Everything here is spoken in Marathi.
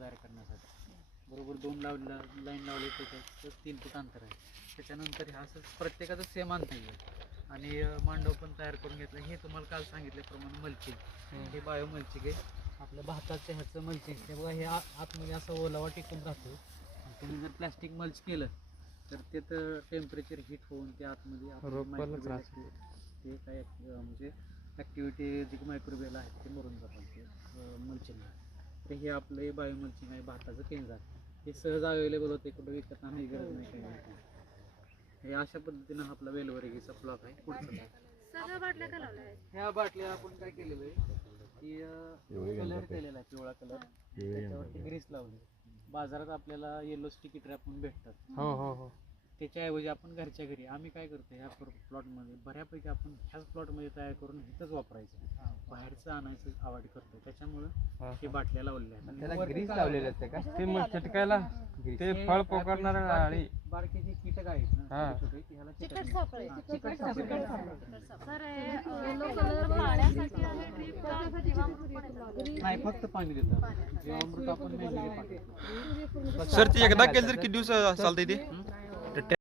तयार करण्यासाठी. बरोबर 2 लाईन लावले त्याच्यात 3 फूट अंतर आहे. त्याच्यानंतर ह्या असं प्रत्येकाचं सेम अंतर आहे. आणि मांडव पण तयार करून घेतला. हे तुम्हाला काल सांगितल्याप्रमाणे मल्चिंग, हे बायो मल्चिंग आहे. आपल्या भाताचं ह्याचं मल्चिंग हे बघा, हे आतमध्ये असं ओलावा टिकून राहतो. तुम्ही जर प्लॅस्टिक मल्च केलं तर त्याचं टेम्परेचर हीट होऊन ते आतमध्ये ते काय म्हणजे ॲक्टिव्हिटी जी मायक्रोवेल आहेत ते मरून जातात ते मल्चिंग. तर हे आपलं हे बायो मल्चिंग आहे भाताचं केंद्र. हे सहज अवेलेबल होते, कुठं विकत नाही गरज नाही काही नाही. हे अशा पद्धतीनं आपला वेलवर्गीचा प्लॉट आहे. पुढचा ह्या बाटल्या आपण काय केलेलं आहे की कलर केलेला आहे, पिवळा कलर, त्याच्यावरती ग्रीस लावली. बाजारात आपल्याला येलो स्टिकी ट्रॅप म्हणून भेटतात. त्याच्याऐवजी आपण घरच्या घरी आम्ही काय करतो, ह्या प्लॉटमध्ये बऱ्यापैकी आपण ह्याच प्लॉटमध्ये तयार करून इथंच वापरायचं, बाहेरचं आणायचं अवॉइड करतो. त्याच्यामुळं हे बाटल्या लावलेल्या आहेत. त्याला ग्रीस लावलेले असते का ते मग चिटकायला ते फळ पोकारणार आणि बारके जे कीटक आहेत ना छोटे छोटे, ह्याला चिकट सापळे नाही, फक्त पाणी देतात. जीवामृत आपण सर ती एकदा केलं तर किती दिवस चालतंय ते?